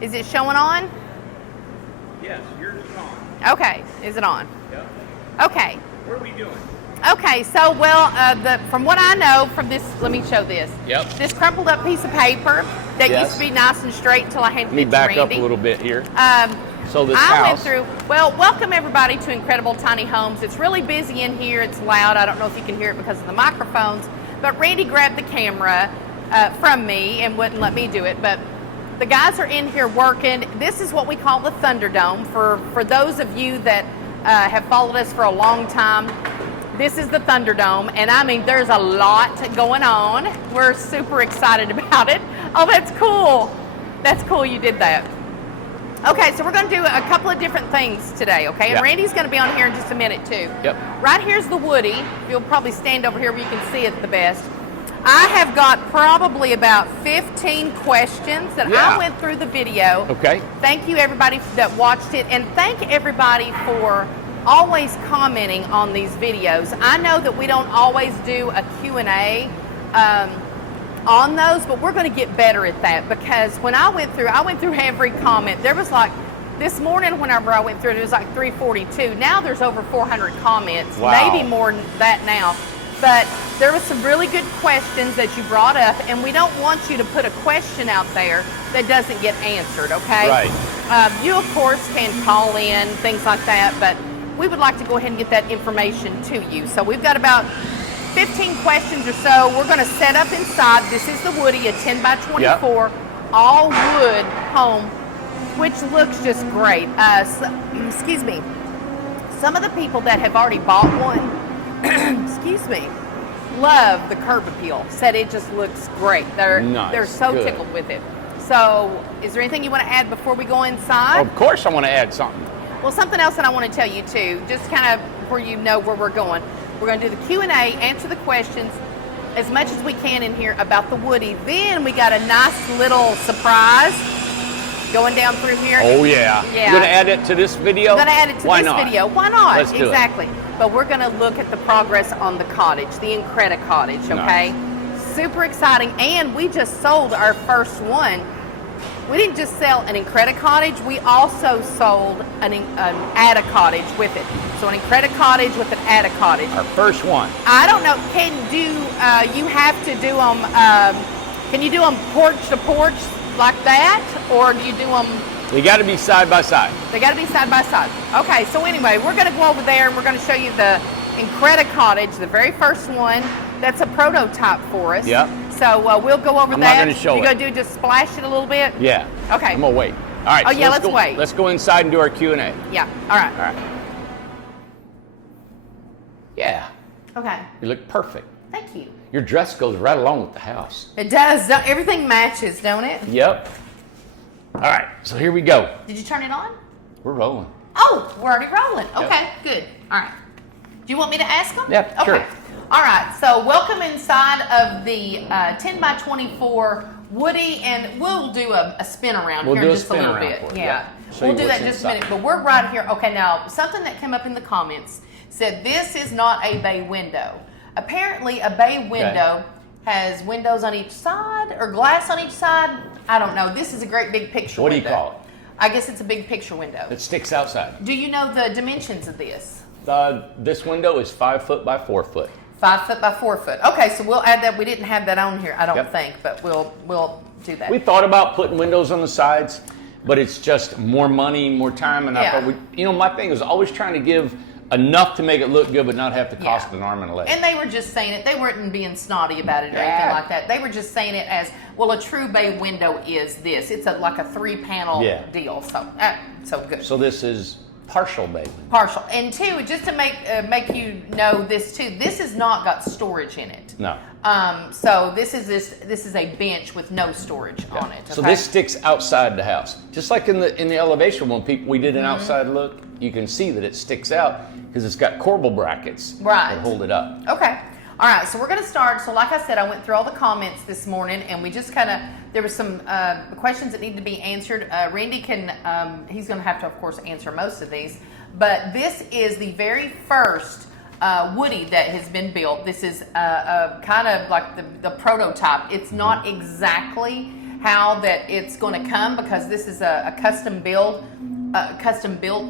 Is it showing on? Yes, yours is on. Okay, is it on? Yep. Okay. What are we doing? Okay, so well, from what I know from this, let me show this. Yep. This crumpled up piece of paper that Yes. used to be nice and straight until I handed Let me it to back up Randy. a little bit here. So this I went house. through, well, welcome everybody to Incredible Tiny Homes. It's really busy in here. It's loud. I don't know if you can hear it because of the microphones, but Randy grabbed the camera from me and wouldn't let me do it, but the guys are in here working. This is what we call the Thunderdome. For those of you that have followed us for a long time, this is the Thunderdome, and I mean, there's a lot going on. We're super excited about it. Oh, that's cool. That's cool you did that. Okay, so we're going to do a couple of different things today, okay? And Yep. Randy's going to be on here in just a minute, too. Yep. Right here's the Woody. You'll probably stand over here where you can see it the best. I have got probably about 15 questions that Yeah. I went through the video. Okay. Thank you, everybody that watched it, and thank everybody for always commenting on these videos. I know that we don't always do a Q&A on those, but we're going to get better at that, because when I went through every comment. There was like, this morning whenever I went through it was like 342. Now there's over 400 comments, Wow. maybe more than that now. But there was some really good questions that you brought up, and we don't want you to put a question out there that doesn't get answered, okay? Right. You, of course, can call in, things like that, but we would like to go ahead and get that information to you. So we've got about 15 questions or so. We're going to set up inside. This is the Woody, a 10 by 24, all wood home, which looks just great. Excuse me. Some of the people that have already bought one, excuse me, love the curb appeal. Said it just looks great. Nice. They're so Good. tickled with it. So, is there anything you want to add before we go inside? Of course I want to add something. Well, something else that I want to tell you too, just kind of where you know where we're going. We're going to do the Q&A, answer the questions as much as we can in here about the Woody. Then we got a nice little surprise going down through here. Oh yeah. Yeah. You're gonna add it to this video? I'm going to add it to Why this not? video. Why not? Let's do it. Exactly. But we're going to look at the progress on the cottage, the Incred-I-Cottage, okay? Super exciting. And we just sold our first one. We didn't just sell an Incred-I-Cottage, we also sold an Add-A-Cottage with it. So an Incred-I-Cottage with an Add-A-Cottage. Our first one. I don't know, you have to do them, can you do them porch to porch like that? Or do you do them? They got to be side by side. They got to be side by side. Okay, so anyway, we're going to go over there and we're going to show you the Incred-I-Cottage, the very first one. That's a prototype for us. Yep. So we'll go over I'm that. not gonna show You it. going to do just splash it a little bit? Yeah. Okay. I'm gonna wait. All right. Oh, so yeah, let's go, wait. Let's go inside and do our Q&A. Yeah, all right. All right. Yeah. Okay, You look perfect. thank you. Your dress goes right along with the house. It does, everything matches, don't it? Yep. All right. So here we go. Did you turn it on? We're rolling. Oh, we're already rolling. Okay, good. All right. Do you want me to ask them? Yep, okay. sure. All right, so welcome inside of the 10 by 24 Woody, and we'll do a spin around We'll here do in a just a spin little around bit. for it, Yeah. yeah. Show We'll you do that what's in just a inside. minute, but we're right here. Okay, now, something that came up in the comments said this is not a bay window. Apparently, a bay window has windows on each side or glass on each side. I don't know. This is a great big picture What do window. you call it? I guess it's a big picture window. It sticks outside. Do you know the dimensions of this? This window is 5 foot by 4 foot. 5 foot by 4 foot. Okay, so we'll add that. We didn't have that on here, I don't Yep. think, but we'll do that. We thought about putting windows on the sides, but it's just more money, more time, and I Yeah. thought my thing is always trying to give enough to make it look good, but not have to cost Yeah. an arm and a leg. And they were just saying it. They weren't being snotty about it or anything Yeah. like that. They were just saying it as, well, a true bay window is this. It's like a 3-panel Yeah. deal. So good. So this is partial bay window. Partial. And two, just to make you know this too, this has not got storage in it. No. So this is a bench with no storage on it. So okay? this sticks outside the house, just like in the elevation when we did an Mm-hmm. outside look. You can see that it sticks out because it's got corbel brackets Right. that hold it up. Okay. All right, so we're going to start. So like I said, I went through all the comments this morning, and we just kind of, there were some questions that need to be answered. Randy he's going to have to, of course, answer most of these. But this is the very first Woody that has been built. This is kind of like the prototype. It's not exactly how that it's going to come, because this is a custom built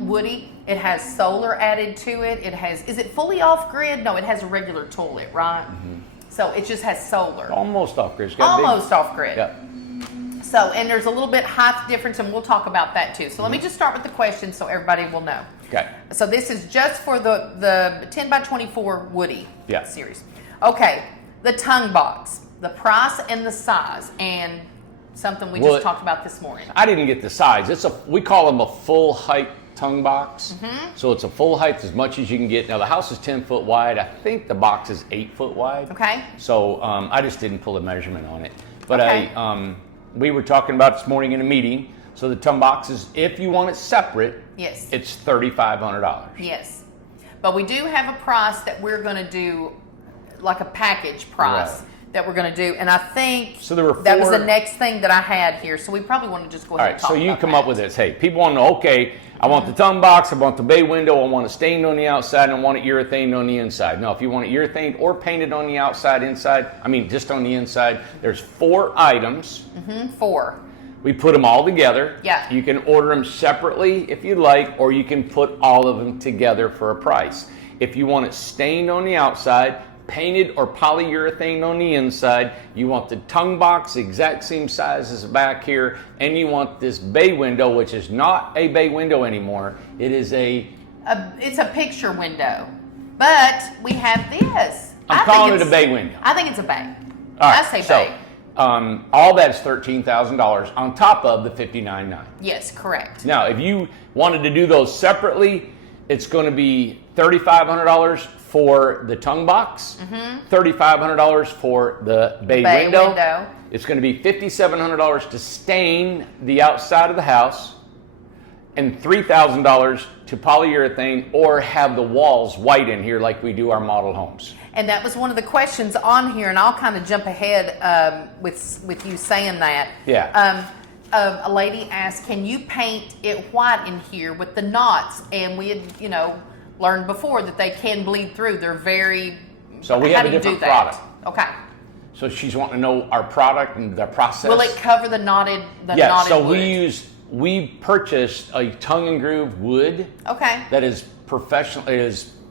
Woody. It has solar added to it. It has, is it fully off grid? No, it has a regular toilet, right? So it just has solar. Almost off grid. It's got Almost off grid. Yeah. So, and there's a little bit height difference, and we'll talk about that too. So let me just start with the questions so everybody will know. Okay. So this is just for the 10 by 24 Woody series. Okay, the tongue box, the price and the size, and something we just talked about this morning. I didn't get the size. We call them a full height tongue box. So it's a full height as much as you can get. Now the house is 10 foot wide. I think the box is 8 foot wide. Okay. So I just didn't pull a measurement on it. But we were talking about this morning in a meeting. So the tongue box is, if you want it separate, yes, it's $3,500. Yes. But we do have a price that we're going to do, like a package price. Right. That we're going to do, and I think so there were that was the next thing that I had here, so we probably want to just go ahead and talk about that. So you come up with this. Hey, people want to know, okay, I want the tongue box, I want the bay window, I want it stained on the outside, and I want it urethaned on the inside. Now, if you want it urethaned or painted on the outside, inside, I mean just on the inside, there's 4 items. 4. We put them all together. Yeah. You can order them separately if you'd like, or you can put all of them together for a price. If you want it stained on the outside, painted or polyurethane on the inside, you want the tongue box exact same size as back here, and you want this bay window, which is not a bay window anymore. It is it's a picture window, but we have this. I'm calling it a bay window. I think it's a bay. All right, I say bay. All that's $13,000 on top of the $59,900. Yes, correct. Now, if you wanted to do those separately, it's going to be $3,500 for the tongue box, $3,500 for the bay window. It's going to be $5,700 to stain the outside of the house, and $3,000 to polyurethane or have the walls white in here like we do our model homes. And that was one of the questions on here, and I'll kind of jump ahead with you saying that. Yeah. A lady asked, can you paint it white in here with the knots? And we had, learned before that they can bleed through. They're very. So we have a different product. Okay. So she's wanting to know our product and the process. Will it cover the knotted? Yeah. So wood? we purchased a tongue and groove wood. Okay. That is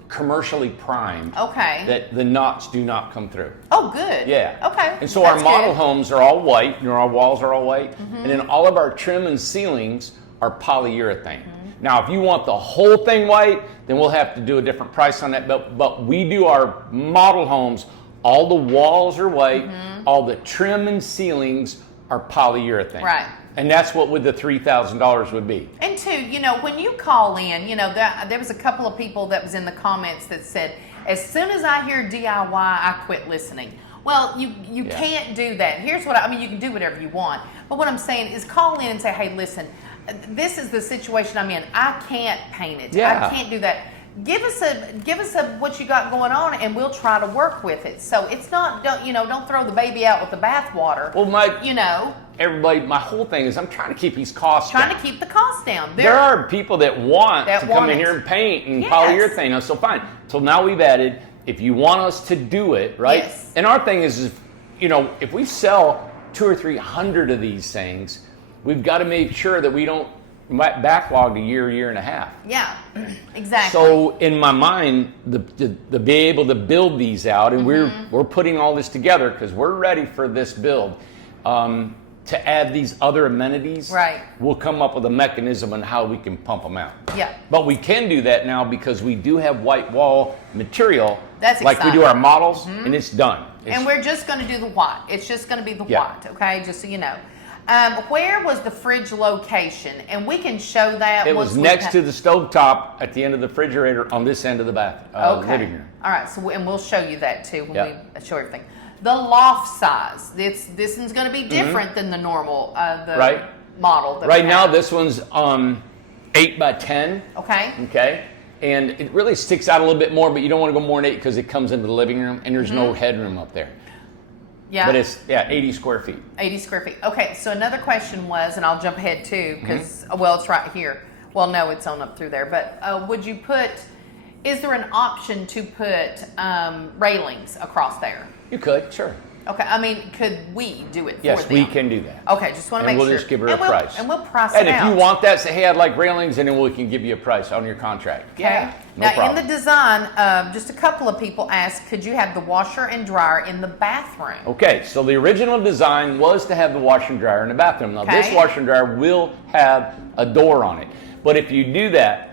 commercially primed. Okay. That the knots do not come through. Oh, good. Yeah. Okay. And so our model homes are all white. Our walls are all white, and then all of our trim and ceilings are polyurethane. Now, if you want the whole thing white, then we'll have to do a different price on that. But we do our model homes, all the walls are white, all the trim and ceilings are polyurethane. Right. And that's what the $3,000 would be. And two, when you call in, there was a couple of people that was in the comments that said, as soon as I hear DIY, I quit listening. Well, you can't do that. Here's what you can do whatever you want. But what I'm saying is call in and say, hey, listen, this is the situation I'm in. I can't paint it. Yeah. I can't do that. Give us a what you got going on, and we'll try to work with it. So it's not don't throw the baby out with the bathwater. Well, everybody, my whole thing is I'm trying to keep these costs down. Trying to keep the costs down. There are people that want to come in here and paint and polyurethane. So fine. So now we've added, if you want us to do it, right? Yes. And our thing is, if we sell 200 or 300 of these things, we've got to make sure that we don't backlog a year and a half. Yeah, exactly. So in my mind, the be able to build these out, and we're putting all this together because we're ready for this build. To add these other amenities, right? We'll come up with a mechanism on how we can pump them out. Yeah. But we can do that now because we do have white wall material. That's like exciting. We do our models, and it's done. And we're just going to do the white. It's just going to be the white, okay? Just so you know. Where was the fridge location? And we can show that. It was next to the stovetop at the end of the refrigerator on this end of the living room. All right. So and we'll show you that too when we show everything. The loft size. This one's going to be different than the normal model. That right now, this one's 8 by 10. Okay. Okay. And it really sticks out a little bit more, but you don't want to go more than 8 because it comes into the living room and there's no headroom up there. Yeah. But it's 80 square feet. 80 square feet. Okay. So another question was, and I'll jump ahead too because it's right here. Well, no, it's on up through there. But would you put? Is there an option to put railings across there? You could, sure. Okay, I mean, could we do it for Yes, them? we can do that. Okay, just want to make And sure. we'll just give her a price. And we'll price And it if out. you want that, say, hey, I'd like railings, and then we can give you a price on your contract. Okay. Yeah, no Now, problem. in the design, just a couple of people asked, could you have the washer and dryer in the bathroom? Okay, so the original design was to have the washer and dryer in the bathroom. Now, this Okay. washer and dryer will have a door on it. But if you do that,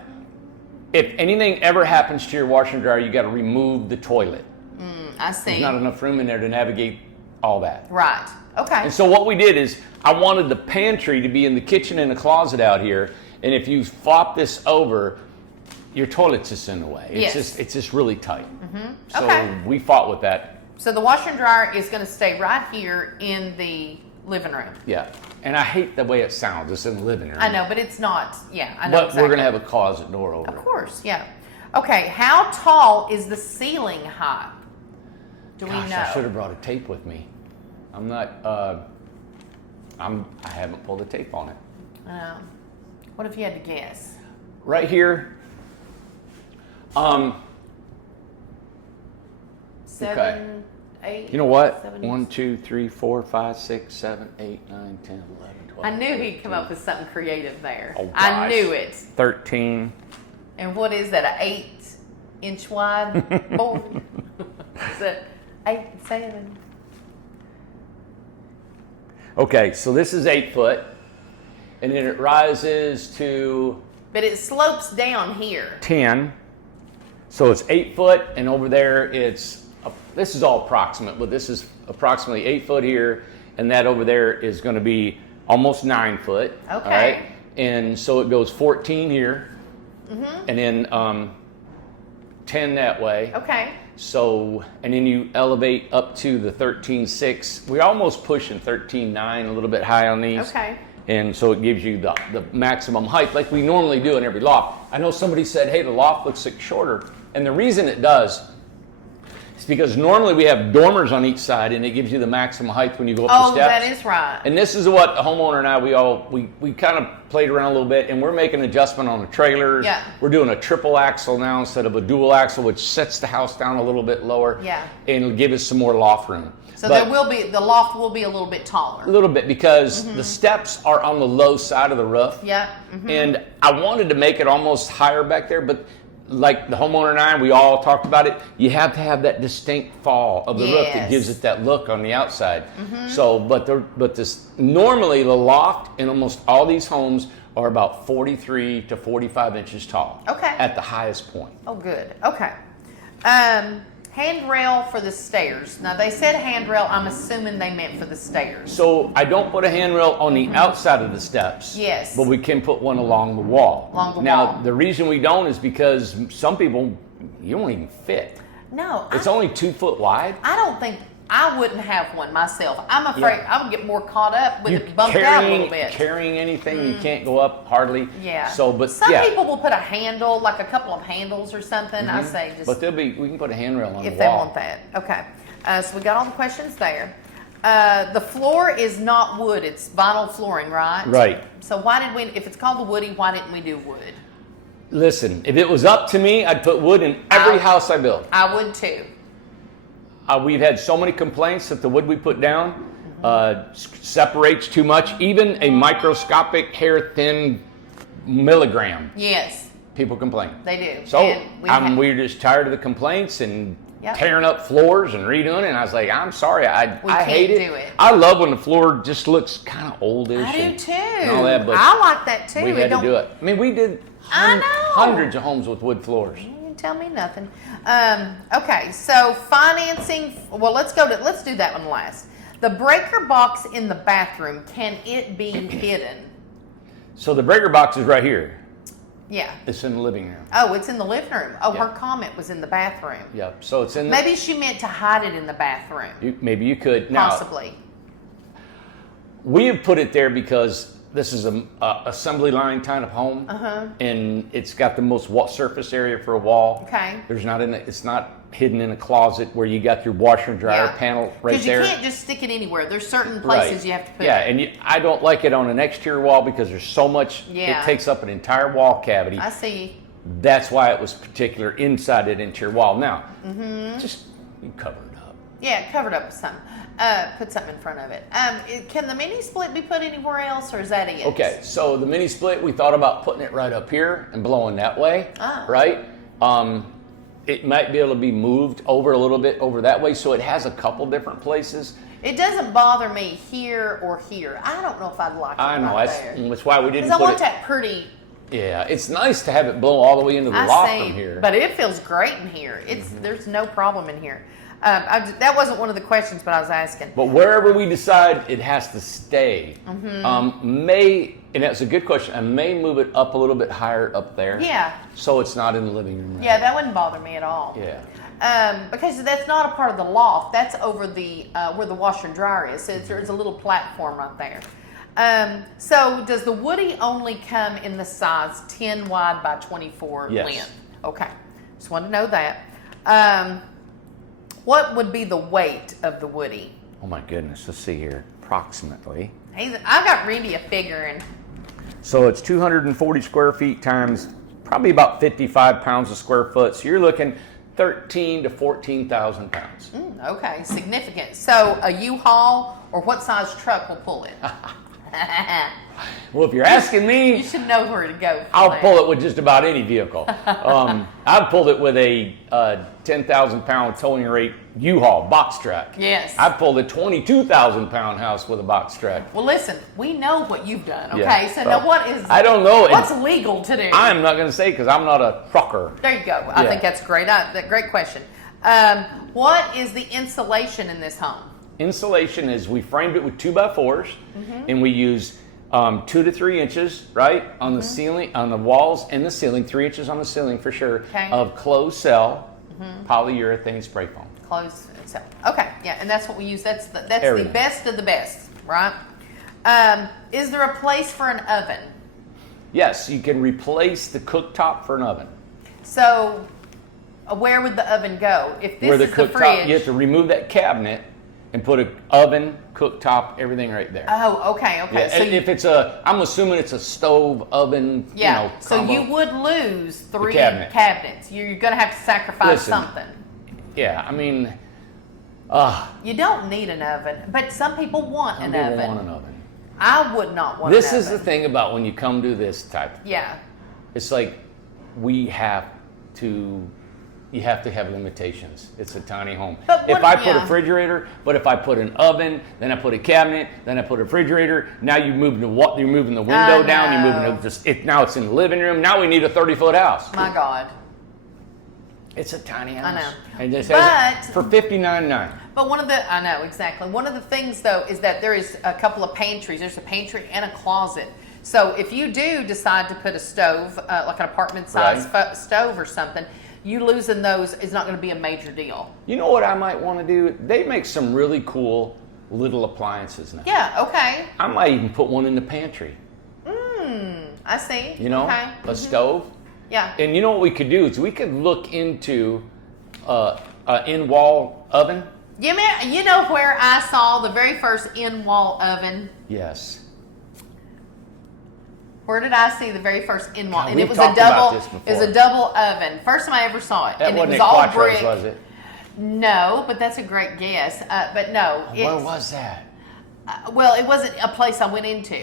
if anything ever happens to your washer and dryer, you got to remove the toilet. I see. There's not enough room in there to navigate all that. Right. Okay. And so what we did is I wanted the pantry to be in the kitchen and the closet out here. And if you flop this over, your toilet's just in the way. Yes. It's just really tight. So Okay. we fought with that. So the washer and dryer is going to stay right here in the living room. Yeah. And I hate the way it sounds. It's in the living room. I know, but it's not. Yeah, I know But exactly. we're going to have a closet door over Of it. course, yeah. Okay, how tall is the ceiling height? Do we Gosh, know? I should have brought a tape with me. I'm not, I haven't pulled the tape on it. What if you had to guess? Right here, 7, 8. you know what? 7, 1, 2, 3, 4, 5, 6, 7, 8, 9, 10, 11, 12. I knew he'd come up with something creative there. Oh, I gosh. knew it. 13. And what is that? An 8-inch wide board? Is it 8, 7? Okay, so this is 8 foot, and then it rises to But it slopes down here. 10. So it's 8 foot, and over there this is all approximate, but this is approximately 8 foot here, and that over there is going to be almost 9 foot. Okay. All right? And so it goes 14 here, and then 10 that way. Okay. So, and then you elevate up to the 13.6. We're almost pushing 13.9, a little bit high on these. Okay. And so it gives you the maximum height like we normally do in every loft. I know somebody said, hey, the loft looks like shorter. And the reason it does is because normally we have dormers on each side and it gives you the maximum height when you go up the steps. That is right. And this is what the homeowner and I, we kind of played around a little bit, and we're making an adjustment on the trailers. Yeah. We're doing a triple axle now instead of a dual axle, which sets the house down a little bit lower. Yeah. And it'll give us some more loft room. So But the loft will be a little bit taller. a little bit because the steps are on the low side of the roof. Yeah. And I wanted to make it almost higher back there, but like the homeowner and I, we all talked about it. You have to have that distinct fall of the roof that gives it that look on the outside. So, but this normally the loft in almost all these homes are about 43 to 45 inches tall. Okay. At the highest point. Oh, good. Okay. Handrail for the stairs. Now, they said handrail. I'm assuming they meant for the stairs. So I don't put a handrail on the outside of the steps. Yes. But we can put one along the wall. Along the now, wall. the reason we don't is because some people, you don't even fit. No. It's only 2 foot wide. I don't think I wouldn't have one myself. I'm afraid I would get more caught up with You it bumped out a little bit. carrying anything, you can't go up hardly. Yeah. So, but some yeah. people will put a handle, like a couple of handles or something. I say just But we can put a handrail on the if wall. they want that. Okay. So we got all the questions there. The floor is not wood; it's vinyl flooring, right? Right. So why did we? If it's called the woody, why didn't we do wood? Listen, if it was up to me, I'd put wood in every house I build. I would too. We've had so many complaints that the wood we put down separates too much. Even a microscopic hair thin milligram, Yes, people complain. they do. So And we're just tired of the complaints and Yep. tearing up floors and redoing it. And I was like, I'm sorry, I hate can't it. do it. I love when the floor just looks kind of oldish. I do and, too. and all that, but I like that too. we had to do it. I mean, we did I know. hundreds of homes with wood floors. You didn't tell me nothing. Okay, so financing. Well, let's do that one last. The breaker box in the bathroom, can it be hidden? So the breaker box is right here. Yeah. It's in the living room. Oh, it's in the living room. Oh, Yeah. her comment was in the bathroom. Yep. So it's in the. Maybe she meant to hide it in the bathroom. Maybe you could. Now, Possibly. we have put it there because this is a assembly line kind of home, and it's got the most surface area for a wall. Okay. It's not hidden in a closet where you got your washer and dryer panel right Because you there. can't just stick it anywhere. There's certain places Right. you have to put Yeah, it. and I don't like it on an exterior wall because there's so much. Yeah. It takes up an entire wall cavity. I see. That's why it was particular inside that interior wall. Now, just you cover it up. Yeah, covered up with something. Put something in front of it. Can the mini split be put anywhere else, or is that it? Okay, so the mini split, we thought about putting it right up here and blowing that way, Ah. right? It might be able to be moved over a little bit over that way, so it has a couple different places. It doesn't bother me here or here. I don't know if I'd like it I know, right that's, there. that's why we didn't Because I put want it. that pretty. Yeah, it's nice to have it blow all the way into the I loft see, from here. but it feels great in here. It's There's no problem in here. That wasn't one of the questions, but I was asking. But wherever we decide it has to stay, and that's a good question, I may move it up a little bit higher up there. Yeah. So it's not in the living room. Right? Yeah, that wouldn't bother me at all. Yeah. Because that's not a part of the loft. That's over the where the washer and dryer is. So there's a little platform right there. So does the Woody only come in the size 10 wide by 24 Yes. length? Okay. Just wanted to know that. What would be the weight of the Woody? Oh my goodness, let's see here. Approximately. I got Randy a figure, So it's 240 square feet times probably about 55 pounds a square foot. So you're looking 13 to 14,000 pounds. okay, significant. So a U-Haul or what size truck will pull it? Well, if you're asking You me, should know where to go. for I'll that. pull it with just about any vehicle. I've pulled it with a 10,000 pound towing rate U-Haul box truck. Yes. I've pulled a 22,000 pound house with a box truck. Well, listen, we know what you've done, okay? Yeah, so so now what is... I don't know. What's legal to do? I'm not going to say because I'm not a trucker. There you go. I Yeah. think that's great. Great question. What is the insulation in this home? Insulation is we framed it with 2x4s, and we use 2 to 3 inches, right, on the ceiling, on the walls and the ceiling, 3 inches on the ceiling for sure, Okay. of closed cell polyurethane spray foam. Closed. So, okay, yeah, and that's what we use. That's the Everything. best of the best, right? Is there a place for an oven? Yes, you can replace the cooktop for an oven. So, where would the oven go? If this Where the is the cooktop, fridge. you have to remove that cabinet and put an oven, cooktop, everything right there. Oh, okay. Yeah, So and if it's a, I'm assuming it's a stove, oven, yeah. you know, So combo. you would lose 3 cabinet. cabinets. You're going to have to sacrifice Listen. something. Yeah, I mean, You don't need an oven, but some people want some an people oven. want an oven. I would not want This an is the oven. thing about when you come to this type. Yeah. It's like you have to have limitations. It's a tiny home. But If what- I put a yeah. refrigerator, but if I put an oven, then I put a cabinet, then I put a refrigerator. Now you're moving you're moving the window down. You're moving now it's in the living room. Now we need a 30-foot house. My God. It's a tiny house. I know. And this But- has for $59.9. But I know exactly. One of the things though is that there is a couple of pantries. There's a pantry and a closet. So if you do decide to put a stove, like an apartment size stove or something, you losing those is not going to be a major deal. You know what I might want to do? They make some really cool little appliances now. Yeah. Okay. I might even put one in the pantry. I see. You know, Okay. a stove. Yeah. And you know what we could do is we could look into an in-wall oven. You know where I saw the very first in-wall oven? Yes. Where did I see the very first in-wall? God, And it we've was talked a double. about this It was before. a double oven. First time I ever saw it, That and it wasn't was at all Quattro's, brick. was it? No, but that's a great guess. But no, Where was that? well, it wasn't a place I went into.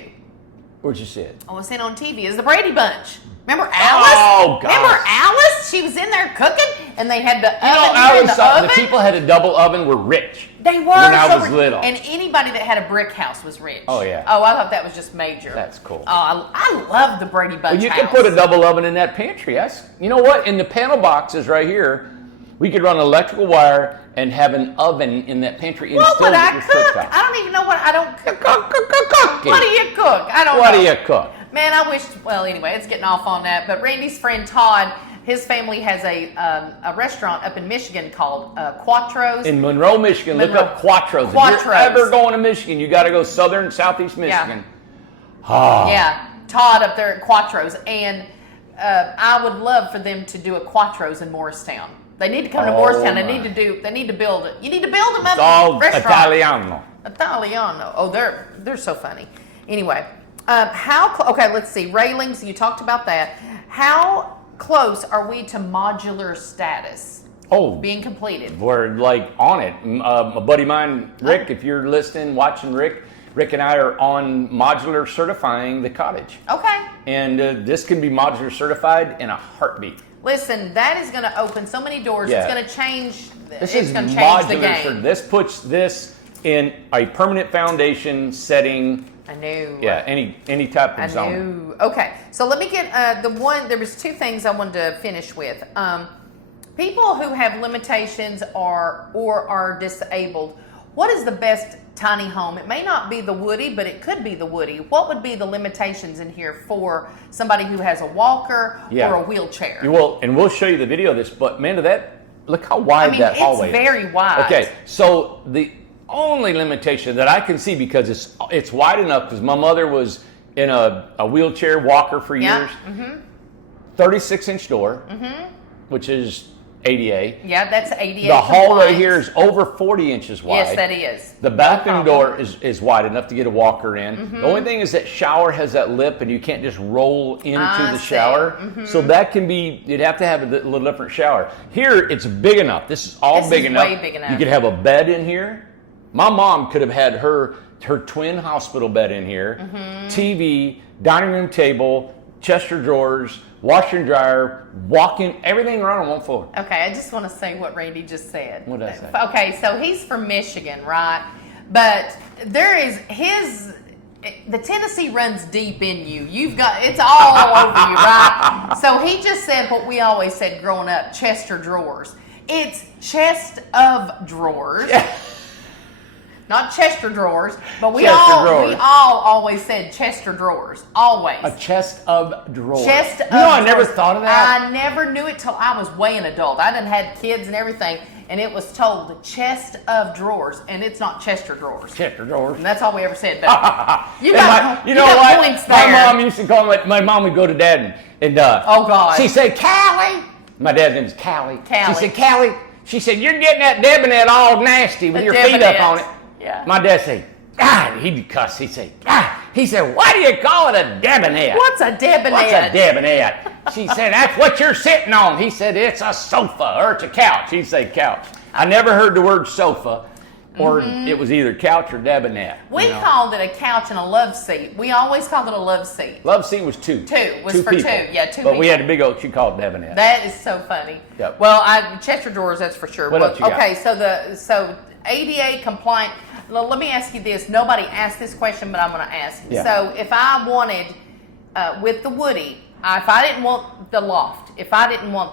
Where'd you see it? I was seen on TV. It was the Brady Bunch. Remember Alice? Oh, gosh. Remember Alice? She was in there cooking, and they had the You know, oven. I in always the thought oven. the people had a double oven were rich. They were when I so was rich. little. And anybody that had a brick house was rich. Oh, yeah. Oh, I thought that was just major. That's cool. Oh, I love the Brady Bunch Well, you house. could put a double oven in that pantry. You know what? In the panel boxes right here, we could run electrical wire and have an oven in that pantry and What still would get I your cook? cooktop. I don't even know what I don't cook. Cook. What do you cook? I don't know. What do you cook? Man, I wish. Well, anyway, it's getting off on that. But Randy's friend Todd, his family has a restaurant up in Michigan called Quattro's. In Monroe, Michigan, look Monroe. up Quattro's. If Quattro's. you're ever going to Michigan, you got to go southeast Michigan. Yeah, Todd up there at Quattro's, and I would love for them to do a Quattro's in Morristown. They need to come to Oh, Morristown. my. They need to build it. You need to build them It's up all restaurant. Italiano. Italiano. Oh, they're so funny. Anyway, okay, let's see. Railings, you talked about that. How close are we to modular status? being completed. We're like on it. A buddy of mine, Rick, if you're listening, watching Rick and I are on modular certifying the cottage. Okay. And this can be modular certified in a heartbeat. Listen, that is going to open so many doors. Yeah. It's going to change. This it's is going to change the modular. game. This puts this in a permanent foundation setting. I knew. Yeah, any type of zone. I knew. Okay, so let me get the one. There was two things I wanted to finish with. People who have limitations or are disabled. What is the best tiny home? It may not be the Woody, but it could be the Woody. What would be the limitations in here for somebody who has a walker or a wheelchair? And we'll show you the video of this, but man, look how wide that hallway is. It's very wide. Okay, so the only limitation that I can see, because it's wide enough, because my mother was in a wheelchair walker for years. 36-inch door, which is ADA. Yeah, that's ADA. The hallway here is over 40 inches wide. Yes, that is. The bathroom door is wide enough to get a walker in. The only thing is that shower has that lip, and you can't just roll into the shower. So that can be, you'd have to have a little different shower. Here, it's big enough. This is all big enough. Way big enough. You could have a bed in here. My mom could have had her twin hospital bed in here, TV, dining room table, chest of drawers, washer and dryer, walk-in, everything right on one floor. Okay, I just want to say what Randy just said. What did I say? Okay, so he's from Michigan, right? But there is the Tennessee runs deep in you. It's all over you, right? So he just said what we always said growing up, chest or drawers. It's chest of drawers. Yeah. Not Chester drawers, but we all always said Chester drawers. Always. A chest of drawers. Chest of I drawers. never thought of that. I never knew it till I was way an adult. I done had kids and everything, and it was told the chest of drawers, and it's not Chester drawers. Chester drawers. And that's all we ever said. But you got points there. My mom used to call my mom would go to dad and oh God. She said, Callie. My dad's name is Callie. Callie. She said, Callie. She said, you're getting that debonair all nasty with your feet up on it. Yeah. My dad said, God, he'd cuss. He'd say, God. He said, why do you call it a debonair? What's a debonair? What's a debonair? She said, that's what you're sitting on. He said, it's a sofa or it's a couch. He'd say couch. I never heard the word sofa, or it was either couch or debonair. We called it a couch and a love seat. We always called it a love seat. Love seat was two. Two was two for people. two. Yeah, two But people. we had a big old, she called it debonair. That is so funny. Yep. Well, Chester drawers, that's for sure. What else you got? Okay, so ADA compliant. Well, let me ask you this. Nobody asked this question, but I'm going to ask. Yeah. So if I wanted, with the Woody, if I didn't want the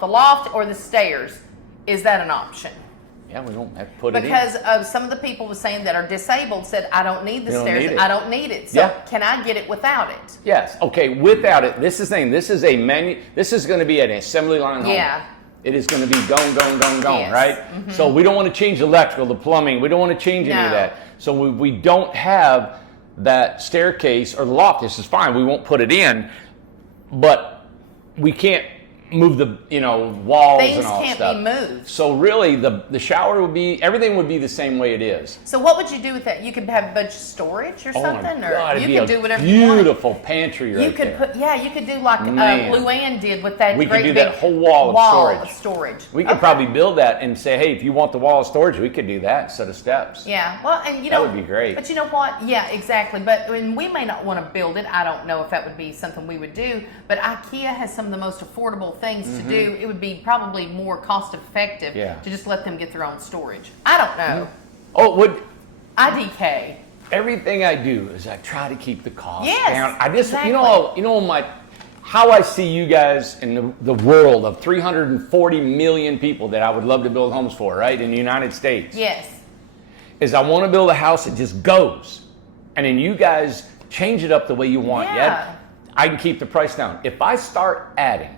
loft, or the stairs, is that an option? Yeah, we don't have to put it in. Because of some of the people were saying that are disabled said, I don't need the stairs. I don't need it. So can I get it without it? Yes. Okay, without it. This is the thing. This is this is going to be an assembly line home. Yeah. It is going to be gone, Yes. right? So we don't want to change the electrical, the plumbing. We don't want to change any of that. So we don't have that staircase or the loft. This is fine. We won't put it in, but we can't move the walls Things and all can't stuff. be moved. So really, the shower would be, everything would be the same way it is. So what would you do with that? You could have a bunch of storage or something, Oh my God, or you could do whatever you want. you Beautiful pantry right You could there. you could do like Man. Luann did with that We great could do big that whole wall of storage. We could probably build that and say, hey, if you want the wall of storage, we could do that instead of steps. Yeah, well, and That would be great. But you know what? Yeah, exactly. But we may not want to build it. I don't know if that would be something we would do. But IKEA has some of the most affordable things to do. It would be probably more cost effective to just let them get their own storage. I don't know. Oh, IDK. everything I do is I try to keep the cost Yes, down. I just, exactly. how I see you guys in the world of 340 million people that I would love to build homes for, right, in the United States. Yes. Is I want to build a house that just goes. And then you guys change it up the way you want. Yeah. I can keep the price down. If I start adding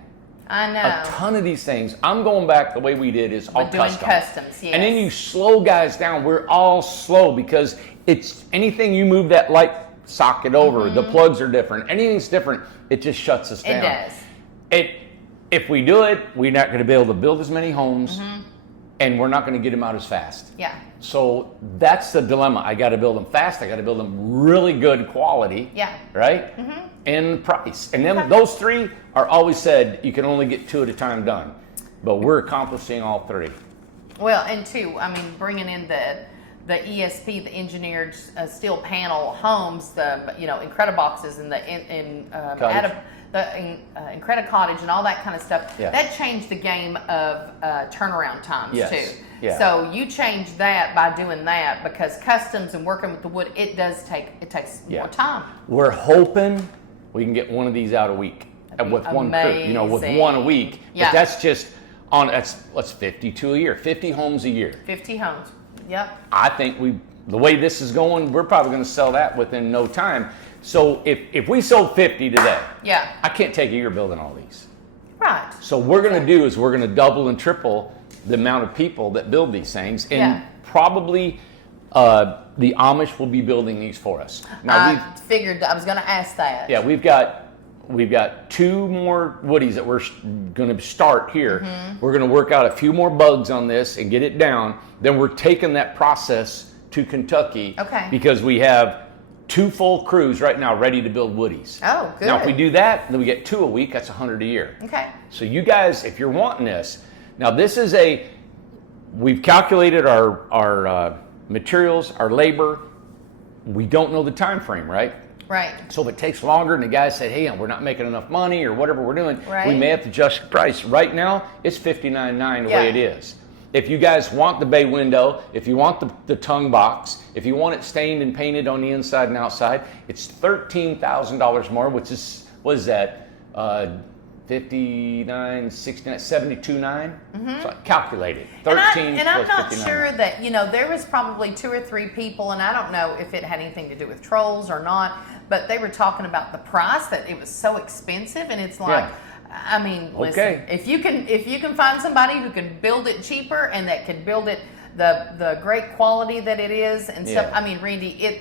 I know. a ton of these things, I'm going back the way we did is all doing custom. customs, yes. And then you slow guys down. We're all slow because it's anything you move that light socket over, the plugs are different. Anything's different, it just shuts us down. It does. If we do it, we're not going to be able to build as many homes, and we're not going to get them out as fast. Yeah. So that's the dilemma. I got to build them fast. I got to build them really good quality. Yeah. Right? And price. And then those three are always said you can only get two at a time done. But we're accomplishing all three. Well, and two, I mean, bringing in the ESP, the engineered steel panel homes, the Incred-boxes and Incred-I-Cottage and all that kind of stuff. Yeah. That changed the game of turnaround times Yes. too. Yeah. So you change that by doing that, because customs and working with the wood, it takes more time. We're hoping we can get one of these out a week with one crew. With one a week. Yeah. But that's just that's 52 a year, 50 homes a year. 50 homes. Yep. I think the way this is going, we're probably going to sell that within no time. So if we sold 50 today, Yeah. I can't take a year building all these. Right. So what we're going to do is we're going to double and triple the amount of people that build these things, and probably the Amish will be building these for us. Now I figured I was going to ask that. yeah, we've got 2 more woodies that we're going to start here. We're going to work out a few more bugs on this and get it down. Then we're taking that process to Kentucky. Okay. Because we have 2 full crews right now ready to build woodies. Oh, good. Now, if we do that, then we get 2 a week. That's 100 a year. Okay. So you guys, if you're wanting this, now this is we've calculated our materials, our labor. We don't know the time frame, right? Right. So if it takes longer and the guy said, hey, we're not making enough money or whatever we're doing, Right. we may have to adjust the price. Right now, it's $59.9 the Yeah. way it is. If you guys want the bay window, if you want the tongue box, if you want it stained and painted on the inside and outside, it's $13,000 more, which is, what is that, 59, 69, 72.9? So I calculated. 13 And I'm plus not 59. sure that, there was probably 2 or 3 people, and I don't know if it had anything to do with trolls or not, but they were talking about the price, that it was so expensive, and it's like, I mean, listen, Okay. if you can find somebody who can build it cheaper and that can build it the great quality that it is and stuff, Yeah. I mean, Randy,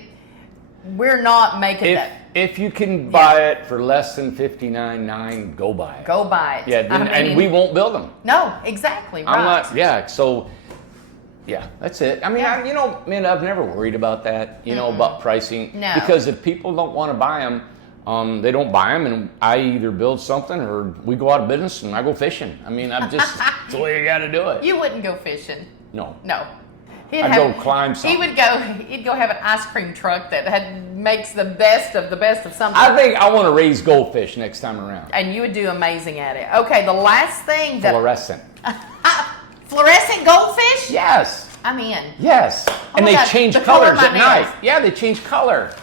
we're not making that. If you can buy it for less than $59.9, go buy it. Go buy it. Yeah, and we won't build them. No, exactly. Right. I'm not. Yeah. So, yeah, that's it. I mean, I've never worried about that. About pricing. No. Because if people don't want to buy them, they don't buy them, and I either build something or we go out of business and I go fishing. I mean, I'm just it's the way you got to do it. You wouldn't go fishing. No. No. I'd go climb something. He'd go have an ice cream truck that makes the best of something. I think I want to raise goldfish next time around. And you would do amazing at it. Okay, the last thing that Fluorescent. fluorescent goldfish? Yes. I'm in. Yes. And my they God, change the color colors of my at night. nails. Yeah, they change color.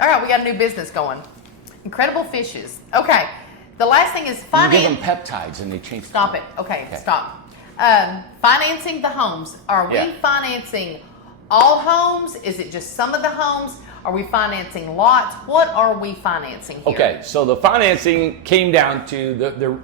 All right, we got a new business going. Incredible fishes. Okay, the last thing is You finance. give them peptides and they change Stop color. it. Okay, stop. Financing the homes. Are we Yeah. financing all homes? Is it just some of the homes? Are we financing lots? What are we financing here? Okay, so the financing came down to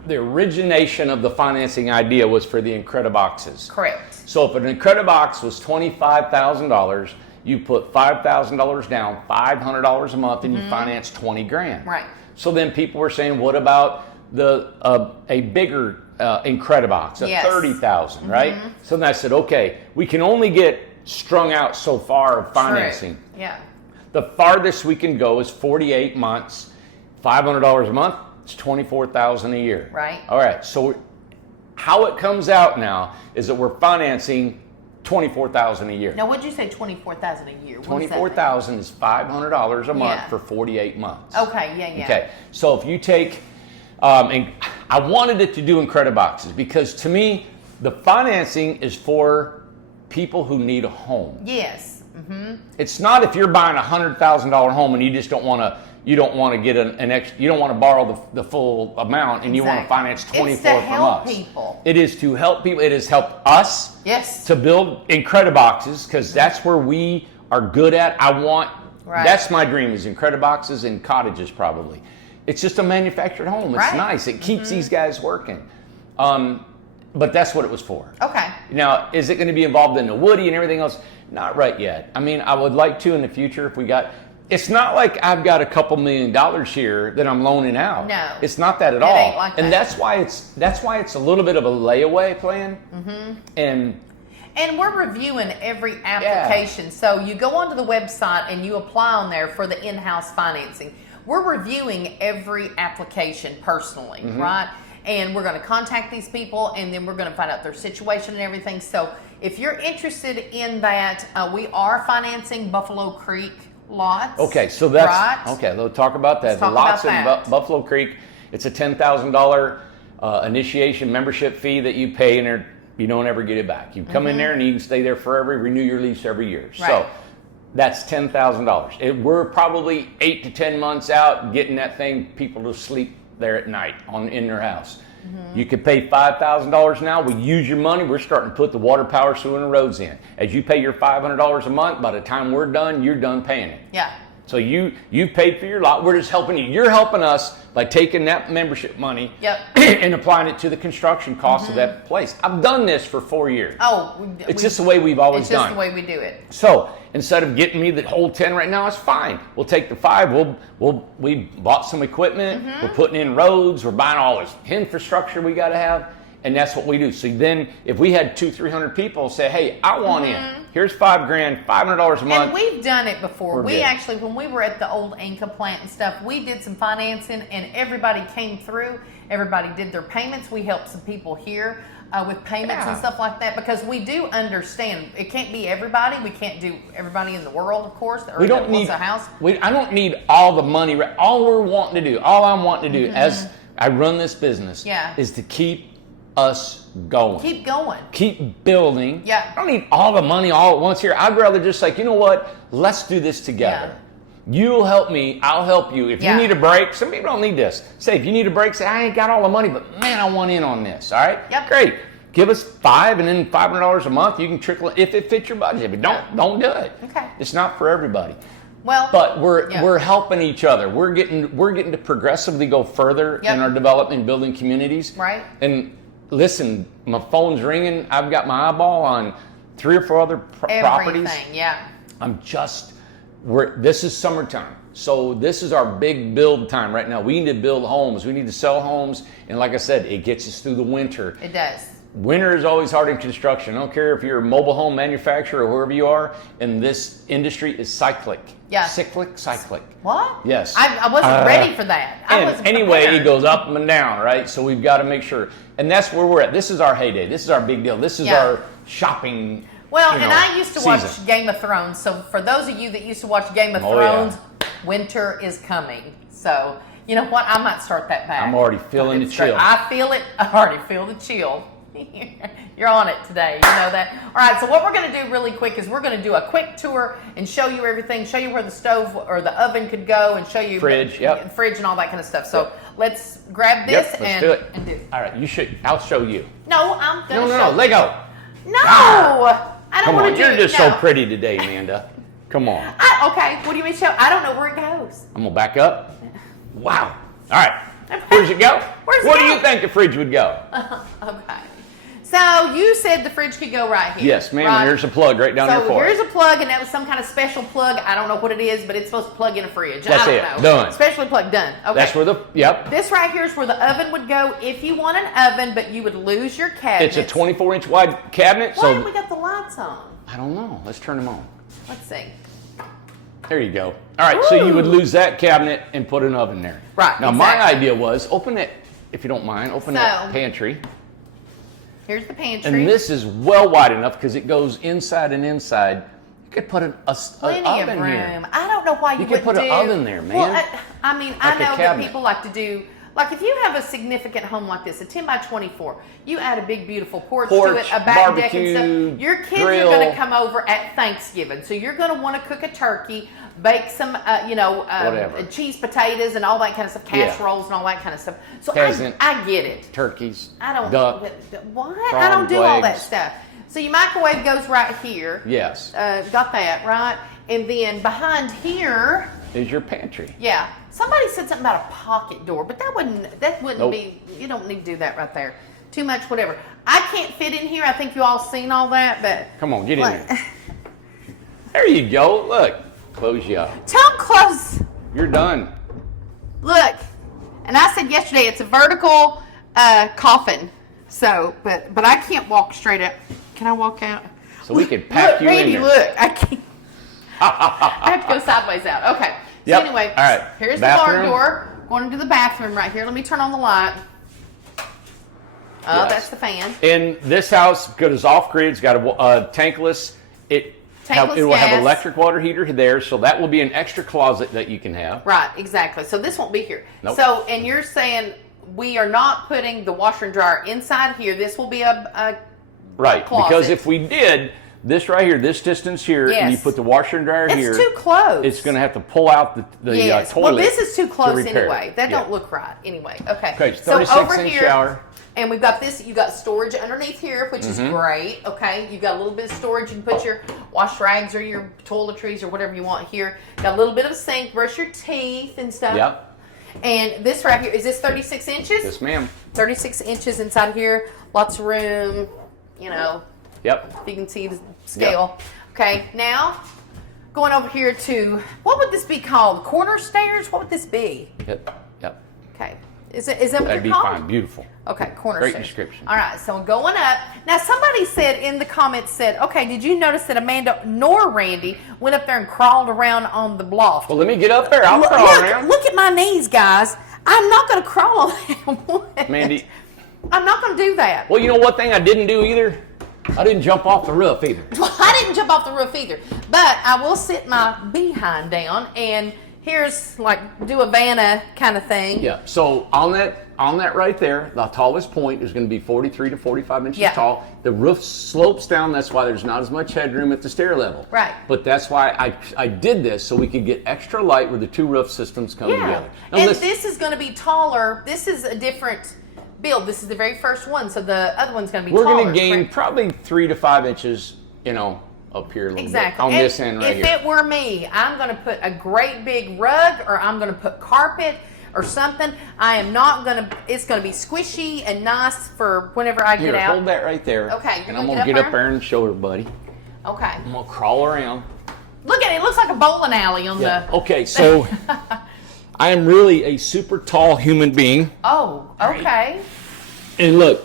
the origination of the financing idea was for the Incred-boxes. Correct. So if an Incred-box was $25,000, you put $5,000 down, $500 a month, and you finance 20 grand. Right. So then people were saying, what about a bigger Incred-box, Yes. 30,000, right? So then I said, okay, we can only get strung out so far of financing. True. Yeah. The farthest we can go is 48 months, $500 a month. It's $24,000 a year. Right. All right. So how it comes out now is that we're financing $24,000 a year. Now, what'd you say? 24,000 a year. What does that mean? $24,000 is $500 a month Yeah. for 48 months. Okay. Yeah. Okay. So if you take, and I wanted it to do Incred-boxes because to me, the financing is for people who need a home. Yes. It's not if you're buying a $100,000 home and you just don't want to. You don't want to get an extra. You don't want to borrow the full amount, and you want to Exactly. finance 24 It's to from help us. people. It is to help people. It has helped us. Yes. To build Incred-boxes because that's where we are good at. Right. That's my dream is Incred-boxes and cottages probably. It's just a manufactured home. It's Right. nice. It keeps these guys working. But that's what it was for. Okay. Now, is it going to be involved in the woody and everything else? Not right yet. I mean, I would like to in the future if we got. It's not like I've got a couple $1 million here that I'm loaning out. No. It's not that at It all. ain't like and that. that's why it's a little bit of a layaway plan. And we're reviewing every application. So you go onto the website and you apply on there for the in-house financing. We're reviewing every application personally, right? And we're going to contact these people and then we're going to find out their situation and everything. So if you're interested in that, we are financing Buffalo Creek lots. Okay, so that's right? okay. Let's talk about that. Let's talk Lots about in that. Buffalo Creek. It's a $10,000 initiation membership fee that you pay, and you don't ever get it back. You come in there and you can stay there forever. Renew your lease every year. Right. So that's $10,000. We're probably 8 to 10 months out getting that thing people to sleep there at night in their house. You could pay $5,000 now. We use your money. We're starting to put the water, power, sewer, and roads in. As you pay your $500 a month, by the time we're done, you're done paying it. Yeah. So you paid for your lot. We're just helping you. You're helping us by taking that membership money and applying it to the construction cost of that place. I've done this for 4 years. It's just the way we've always done. It's just the way we do it. So instead of getting me the whole 10 right now, it's fine. We'll take the 5. We bought some equipment. We're putting in roads. We're buying all this infrastructure we got to have. And that's what we do. So then if we had 200-300 people say, hey, I want in. Here's $5,000, $500 a month. And we've done it before. We good. actually, when we were at the old Inca plant and stuff, we did some financing and everybody came through. Everybody did their payments. We helped some people here with payments and stuff like that, because we do understand it can't be everybody. We can't do everybody in the world, of course, or We don't need a house. I don't need all the money. All we're wanting to do, all I'm wanting to do as I run this business is to keep us going. Keep going. Keep building. Yeah. I don't need all the money all at once here. I'd rather just like, you know what? Let's do this together. You'll help me. I'll help you. If you need a break, some people don't need this. Say, if you need a break, say, I ain't got all the money, but man, I want in on this. All right? Yep. Great. Give us $5 and then $500 a month. You can trickle it if it fits your budget. If it don't do it. Okay. It's not for everybody. Well, But we're helping each other. We're getting to progressively go further in our development and building communities. Right. And listen, my phone's ringing. I've got my eyeball on 3 or 4 other properties. Everything, yeah. This is summertime. So this is our big build time right now. We need to build homes. We need to sell homes. And like I said, it gets us through the winter. It does. Winter is always hard in construction. I don't care if you're a mobile home manufacturer or whoever you are, and this industry is cyclic. Yeah. Cyclic. What? Yes. I wasn't ready for that. Anyway, it goes up and down, right? So we've got to make sure. And that's where we're at. This is our heyday. This is our big deal. This is our shopping. Well, and I used to watch season. Game of Thrones. So for those of you that used to watch Game of Thrones, winter is coming. So you know what? I might start that back. I'm already feeling the chill. I feel it. I already feel the chill. You're on it today. You know that. All right. So what we're going to do really quick is we're going to do a quick tour and show you everything. Show you where the stove or the oven could go, and show you fridge and all that kind of stuff. So let's grab this let's do it. and do it. All right. You should. I'll show you. No, I'm going to No. Lego. No. I don't want to do it. You're just so pretty today, Amanda. Come on. Okay. What do you mean show? I don't know where it goes. I'm going to back up. Wow. All right. Where's it go? Where do you think the fridge would go? Okay. So you said the fridge could go right here. Yes, ma'am. Right? Here's a plug right down here for here's it. a plug, and that was some kind of special plug. I don't know what it is, but it's supposed to plug in a fridge. That's I it. don't know. Done. Specially plugged. Done. Okay. That's where This right here is where the oven would go if you want an oven, but you would lose your cabinet. It's a 24-inch wide cabinet. Why haven't we got the lights on? I don't know. Let's turn them on. Let's see. There you go. All right, so you would lose that cabinet and put an oven there. Right, Now, my idea was open it, if you don't mind, that pantry. Here's the pantry. And this is well wide enough because it goes inside and inside. You could put an Plenty oven of room. here. I don't know why you could put an oven there, man. Well, I mean, I Like a know that cabinet. people like to do, like if you have a significant home like this, a 10 by 24, you add a big beautiful porch to it, a back deck and stuff. Your kids grill. are going to come over at Thanksgiving, so you're going to want to cook a turkey, bake some, cheese potatoes and all that kind of stuff, casseroles and all that kind of stuff. So I get it. Turkeys. I don't. Duck. What? Frogs, I don't do all that eggs. stuff. So your microwave goes right here. Yes. Got that right, and then behind here Is your pantry. Yeah. Somebody said something about a pocket door, but that wouldn't Nope. be, you don't need to do that right there. Too much, whatever. I can't fit in here. I think you all seen all that, but. Come on, get in there. There you go. Look. Close you up. Tongue close. You're done. Look. And I said yesterday it's a vertical coffin. So, but I can't walk straight up. Can I walk out? So we could pack you Randy, in there. look. I can't. I have to go sideways out. Okay. So Yep. anyway, All right. here's Bathroom. the barn door. Going into the bathroom right here. Let me turn on the light. Oh, Yes. that's the fan. And this house, because it's off-grid, it's got a tankless. It will have gas. electric water heater there, so that will be an extra closet that you can have. Right, exactly. So this won't be here. Nope. So, and you're saying we are not putting the washer and dryer inside here. This will be a Right, closet. because if we did this right here, this distance here, and you Yes. put the washer and dryer here, it's too close. it's going to have to pull out the yes. toilet. Well, this is too close repair it. anyway. That Yeah. don't look right anyway. Okay. Okay, it's so 36 over inch here, shower. and we've got this. You got storage underneath here, which Mm-hmm. is great. Okay, you got a little bit of storage. You can put your wash rags or your toiletries or whatever you want here. Got a little bit of a sink, brush your teeth and stuff. Yep. And this right here, is this 36 inches? Yes, ma'am. 36 inches inside here. Lots of room. You know, Yep. if you can see the scale. Okay, now going over here to, what would this be called? Corner stairs? What would this be? Yep. Yep. Okay. Is that what That'd be they're called? fine. Beautiful. Okay, corner Great stairs. description. All right, so going up. Now, somebody said in the comments, said, okay, did you notice that Amanda nor Randy went up there and crawled around on the loft? Well, let me get up there. I'll crawl around. Look at my knees, guys. I'm not going to crawl on them. Mandy. I'm not going to do that. Well, you know what thing I didn't do either? I didn't jump off the roof either. Well, I didn't jump off the roof either, but I will sit my behind down and here's like do a Vanna kind of thing. Yeah. So on that right there, the tallest point is going to be 43 to 45 inches Yeah. tall. The roof slopes down. That's why there's not as much headroom at the stair level. Right. But that's why I did this so we could get extra light where the two roof systems come together. Now, And listen, this is going to be taller. This is a different build. This is the very first one, so the other one's going to be we're taller. going to gain correct? probably 3 to 5 inches, up here a little Exactly. bit on And this end right if here. it were me, I'm going to put a great big rug or I'm going to put carpet or something. I am not going to, it's going to be squishy and nice for whenever I Here, get out. hold that right there. Okay, And you I'm wanna going to get get up up there and show everybody. Okay. I'm going to crawl around. Look at it. It looks like a bowling alley on the. Okay, so I am really a super tall human being. Oh, okay. And look,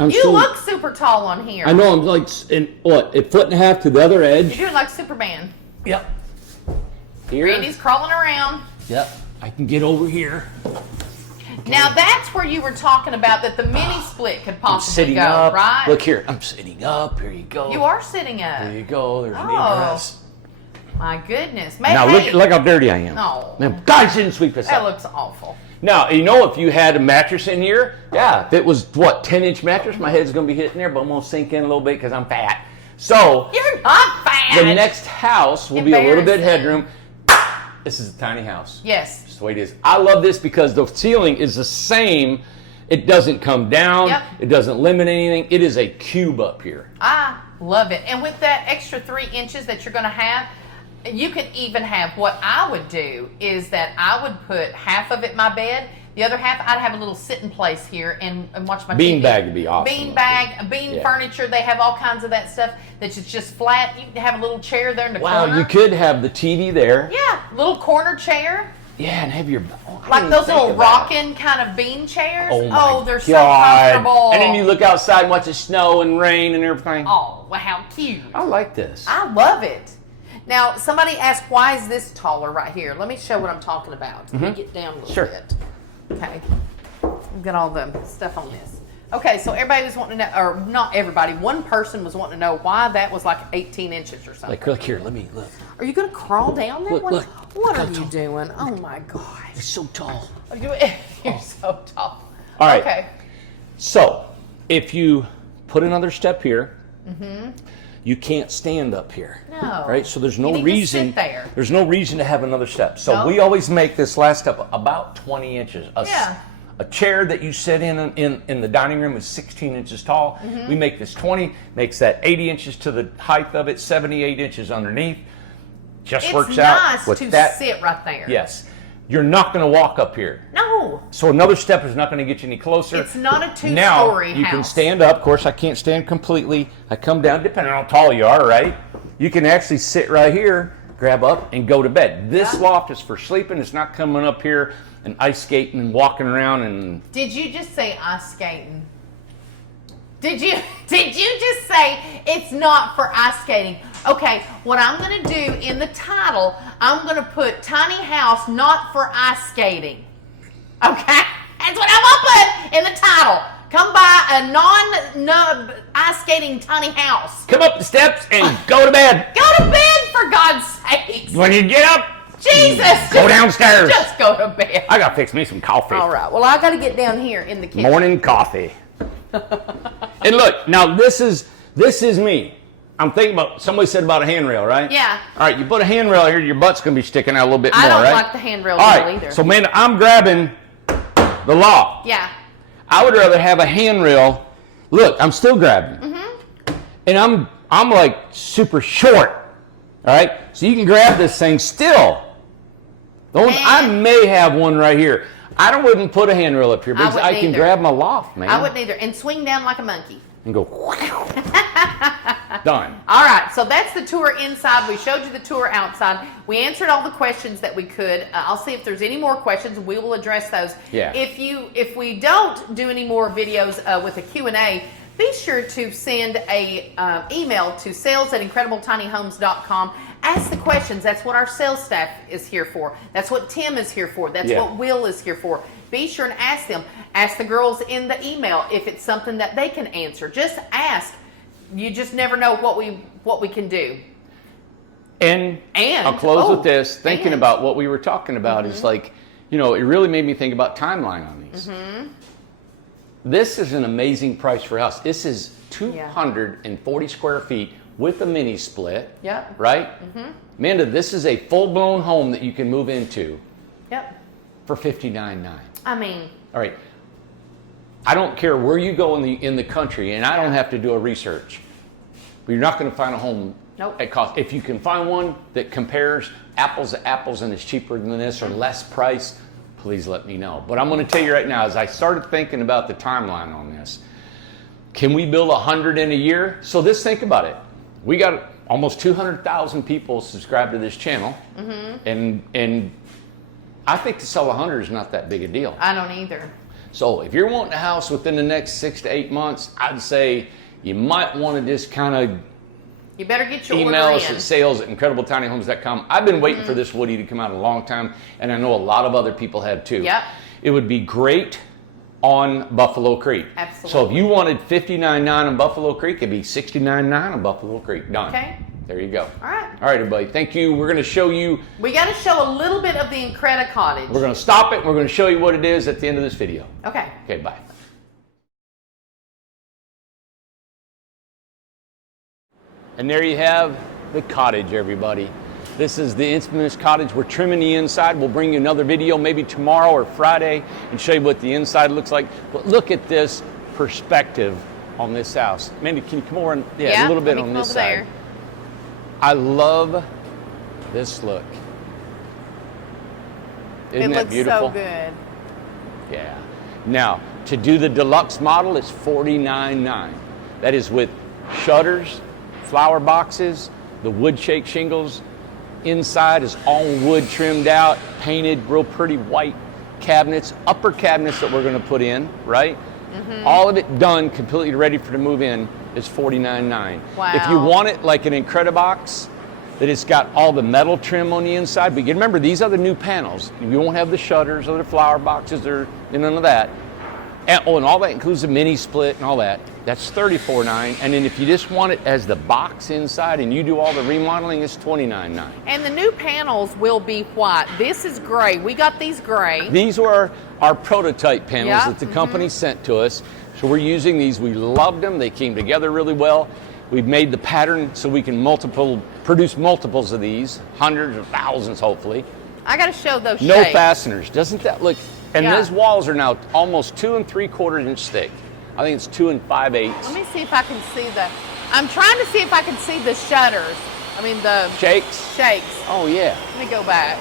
I'm You so, look super tall on here. I know I'm like a foot and a half to the other edge. You're doing like Superman. Yep. Here. Randy's crawling around. Yep. I can get over here. Now that's where you were talking about that the mini split could I'm possibly sitting go, up. right? Look here. I'm sitting up. Here you go. You are sitting There up. you go. There's an Oh. egress. My goodness. Maybe, Now look how dirty I am. Oh. Now, guys didn't sweep this That up. looks awful. Now, if you had a mattress in here, yeah, if it was, 10-inch mattress, my head's going to be hitting there, but I'm going to sink in a little bit because I'm fat. So, You're not fat. the next house will be a little bit Embarrassing. headroom. This is a tiny house. Yes. That's the way it is. I love this because the ceiling is the same. It doesn't come down. Yep. It doesn't limit anything. It is a cube up here. I love it. And with that extra 3 inches that you're going to have, you could even have, what I would do is that I would put half of it my bed, the other half I'd have a little sitting place here and watch my TV. Beanbag would be awesome. Beanbag, bean Yeah. furniture, they have all kinds of that stuff that's just flat. You can have a little chair there in the Wow, corner. you could have the TV there. Yeah, little corner chair. Yeah, and have your... Like those little rocking kind of bean chairs. Oh, my they're so God. comfortable. And then you look outside and watch it snow and rain and everything. Oh, well, how cute. I like this. I love it. Now, somebody asked, why is this taller right here? Let me show what I'm talking about. Let me get down a little Sure. bit. Okay. We've got all the stuff on this. Okay, so everybody was wanting to know, or not everybody, one person was wanting to know why that was like 18 inches or something. Like, look here, let me look. Are you going to crawl down there? Look, look. What are Look how you doing? Oh, my gosh. It's so tall. You're so tall. All right. Okay. So, if you put another step here, you can't stand up here. No. Right? So there's no You need to reason. sit there. There's no reason to have another step. So No. we always make this last step about 20 inches. Yeah. A chair that you sit in the dining room is 16 inches tall. We make this 20, makes that 80 inches to the height of it, 78 inches underneath. Just It's works out nice with to that. sit right there. Yes. You're not going to walk up here. No. So another step is not going to get you any closer. It's not a two-story Now, you can house. stand up. Of course, I can't stand completely. I come down, depending on how tall you are, right? You can actually sit right here, grab up, and go to bed. This Yeah. loft is for sleeping. It's not coming up here and ice skating and walking around and... Did you just say ice skating? Did you just say it's not for ice skating? Okay, what I'm going to do in the title, I'm going to put tiny house not for ice skating. Okay? That's what I'm going to put in the title. Come buy a non ice skating tiny house. Come up the steps and go to bed. Go to bed, for God's sakes. When you get up, Jesus. go downstairs. Just go to bed. I gotta fix me some coffee. All right. Well, I got to get down here in the kitchen. Morning coffee. And look, now this is me. I'm thinking about, somebody said about a handrail, right? Yeah. All right, you put a handrail here, your butt's gonna be sticking out a little bit more, I don't right? like the handrail All right, either. so man, I'm grabbing the loft. Yeah. I would rather have a handrail. Look, I'm still grabbing. And I'm like super short. All right? So you can grab this thing still. I may have one right here. I wouldn't put a handrail up here because I can grab my loft, man. I wouldn't either. And swing down like a monkey. And go done. All right, so that's the tour inside. We showed you the tour outside. We answered all the questions that we could. I'll see if there's any more questions. We will address those. Yeah. If we don't do any more videos with a Q&A, be sure to send a email to sales@incredibletinyhomes.com. Ask the questions. That's what our sales staff is here for. That's what Tim is here for. That's what Will is here for. Be sure and ask them. Ask the girls in the email if it's something that they can answer. Just ask. You just never know what we can do. And I'll close with this. Thinking about what we were talking about is like, it really made me think about timeline on these. This is an amazing price for us. This is 240 square feet with a mini split. Yep. Right? Amanda, this is a full-blown home that you can move into. Yep. For $59,900. I mean. All right. I don't care where you go in the country, and I don't have to do a research. But you're not going to find a home at cost. If you can find one that compares apples to apples and is cheaper than this or less price, please let me know. But I'm going to tell you right now, as I started thinking about the timeline on this, can we build 100 in a year? So think about it. We got almost 200,000 people subscribed to this channel, and I think to sell 100 is not that big a deal. I don't either. So if you're wanting a house within the next 6 to 8 months, I'd say you might want to just kind of you better get your email order us in. at sales@incredibletinyhomes.com. I've been waiting for this Woody to come out a long time, and I know a lot of other people have too. Yep. It would be great on Buffalo Creek. Absolutely. So if you wanted $59,900 on Buffalo Creek, it'd be $69,900 on Buffalo Creek. Done. Okay. There you go. All right. All right, everybody. Thank you. We're going to show you. We got to show a little bit of the Incred-I-Cottage. We're going to stop it. We're going to show you what it is at the end of this video. Okay. Okay, bye. And there you have the cottage, everybody. This is the infamous cottage. We're trimming the inside. We'll bring you another video maybe tomorrow or Friday and show you what the inside looks like. But look at this perspective on this house. Mandy, can you come over and a little bit on this side? There. I love this look. Isn't that beautiful? It looks so good. Yeah. Now, to do the deluxe model, it's $49,900. That is with shutters, flower boxes, the wood shake shingles. Inside is all wood trimmed out, painted, real pretty white cabinets, upper cabinets that we're going to put in, right? All of it done, completely ready for to move in, is $49,900. Wow. If you want it like an Incred-I-Box, that it's got all the metal trim on the inside, but remember, these are the new panels. You won't have the shutters or the flower boxes or none of that. And all that includes a mini split and all that. That's $34,900. And then if you just want it as the box inside and you do all the remodeling, it's $29,900. And the new panels will be white. This is gray. We got these gray. These were our prototype panels that the company sent to us. So we're using these. We loved them. They came together really well. We've made the pattern so we can produce multiples of these, hundreds of thousands, hopefully. I got to show those No shapes. fasteners. Doesn't that look? And those walls are now almost 2 3/4 inch thick. I think it's 2 5/8. Let me see if I can see I'm trying to see if I can see the shutters. I mean the Shakes? shakes. Oh yeah. Let me go back.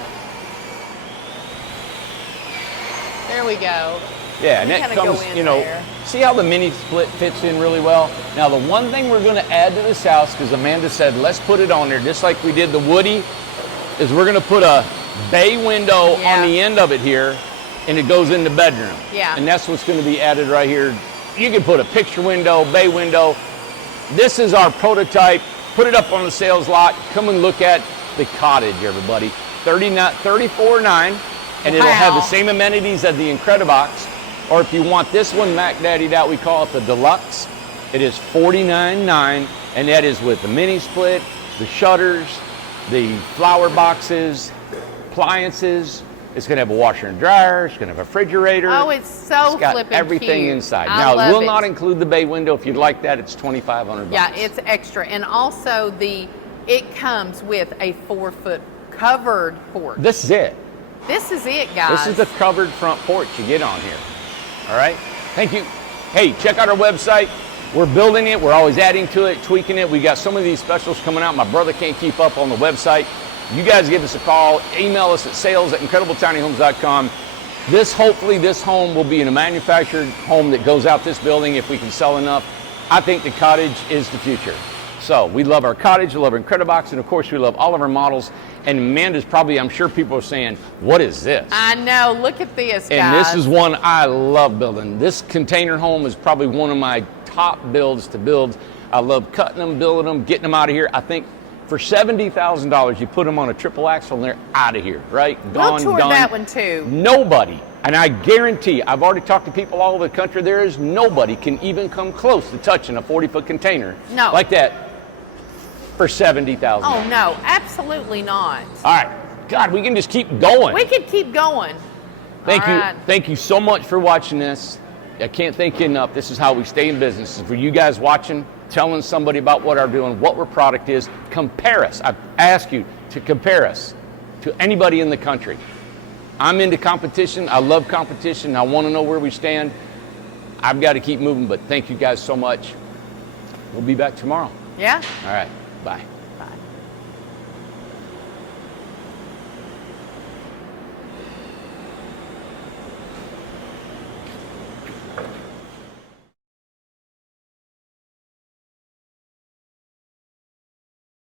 There we go. Yeah, and that kinda comes, go in there. see how the mini split fits in really well? Now the one thing we're gonna add to this house, because Amanda said, let's put it on there, just like we did the Woody, is we're gonna put a bay window on the end of it here, and it goes in the bedroom. Yeah. And that's what's gonna be added right here. You can put a picture window, bay window. This is our prototype. Put it up on the sales lot. Come and look at the cottage, everybody. $34,900, and it'll have the same amenities as the Incred-I-Box. Or if you want this one, Mac Daddied out, we call it the Deluxe. It is $49.9, and that is with the mini split, the shutters, the flower boxes, appliances. It's going to have a washer and dryer. It's going to have a refrigerator. Oh, it's so It's got flippin' everything cute. inside. I Now, it love will it. not include the bay window. If you'd like that, it's $2,500. Yeah, it's extra. And also it comes with a 4-foot covered porch. This is it. This is it, guys. This is the covered front porch you get on here. All right? Thank you. Hey, check out our website. We're building it. We're always adding to it, tweaking it. We got some of these specials coming out. My brother can't keep up on the website. You guys give us a call. Email us at sales@incredibletinyhomes.com. Hopefully this home will be in a manufactured home that goes out this building if we can sell enough. I think the cottage is the future. So we love our cottage, we love our Incred-I-Box, and of course we love all of our models. And Amanda's probably, I'm sure people are saying, what is this? I know, look at this, guys. And this is one I love building. This container home is probably one of my top builds to build. I love cutting them, building them, getting them out of here. I think for $70,000, you put them on a triple axle and they're out of here, right? Gone, We'll tour done. that one too. Nobody, and I guarantee, I've already talked to people all over the country, there is nobody can even come close to touching a 40-foot container like that for $70,000. Oh, no, absolutely not. All right. God, we can just keep going. We could keep going. Thank All you. right. Thank you so much for watching this. I can't thank you enough. This is how we stay in business. For you guys watching, telling somebody about what we're doing, what our product is, compare us. I ask you to compare us to anybody in the country. I'm into competition. I love competition. I want to know where we stand. I've got to keep moving, but thank you guys so much. We'll be back tomorrow. Yeah. All right. Bye.